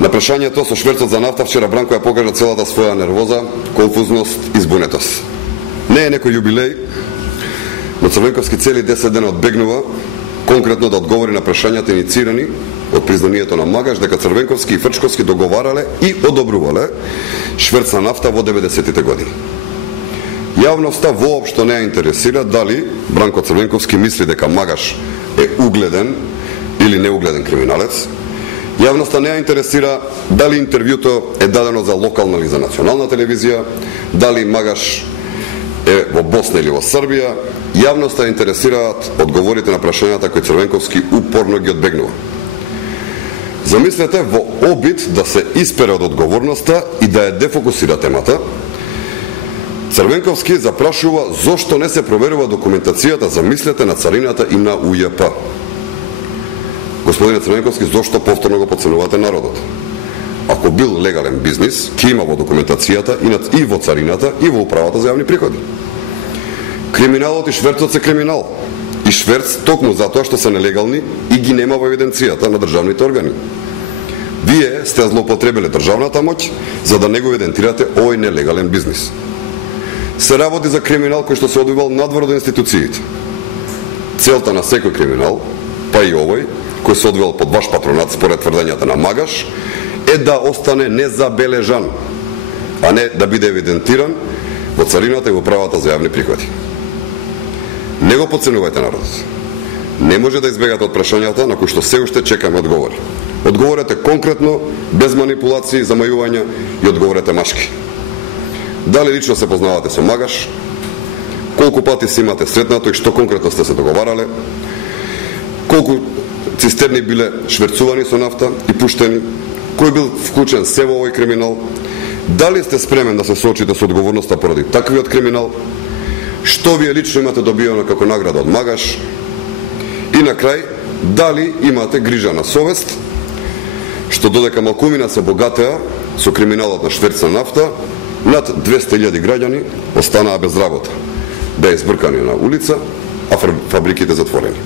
На прашањето со шверцот за нафта вчера Бранко ја покажа целата своја нервоза, конфузност и збунетост. Не е некој јубилеј, но Црвенковски цели 10 дена одбегнува конкретно да одговори на прашањата иницирани од признанието на Магаш дека Црвенковски и Фрчковски договарале и одобрувале шверц на нафта во 90-тите години. Јавноста воопшто не ја интересира дали Бранко Црвенковски мисли дека Магаш е угледен или неугледен криминалец. Јавноста не ја интересира дали интервјуто е дадено за локална или за национална телевизија, дали Магаш е во Босна или во Србија. Јавноста ја интересираат одговорите на прашањата кои Црвенковски упорно ги одбегнува. Замислете, во обид да се испере од одговорноста и да ја дефокусира темата, Црвенковски запрашува зошто не се проверува документацијата, замислете, на царината и на УЈП. Господине Црвенковски, зошто повторно го подценувате народот? Ако бил легален бизнис, ќе има во документацијата и во царината и во управата за јавни приходи. Криминалот и шверцот се криминал. И шверц токму затоа што се нелегални и ги нема во евиденцијата на државните органи. Вие сте злоупотребиле државната моќ за да не го евидентирате овој нелегален бизнис. Се работи за криминал кој што се одвивал надвор од институциите. Целта на секој криминал, па и овој, кој се одвивал под ваш патронат според тврдењата на Магаш, е да остане незабележан, а не да биде евидентиран во царината и во управата за јавни приходи. Не го подценувајте народот. Не може да избегате од прашањата на кои што се уште чекаме одговори. Одговорете конкретно, без манипулации, замајувања и одговорете машки. Дали лично се познавате со Магаш? Колку пати се имате сретнато и што конкретно сте се договарале? Колку цистерни биле шверцувани со нафта и пуштени? Кој бил вклучен се во овој криминал? Дали сте спремен да се соочите со одговорноста поради таквиот криминал? Што вие лично имате добиено како награда од Магаш? И на крај, дали имате грижа на совест, што додека малкумина се богатеа со криминалот на шверц на нафта, над 200.000 граѓани останаа без работа, беа избркани на улица, а фабриките затворени.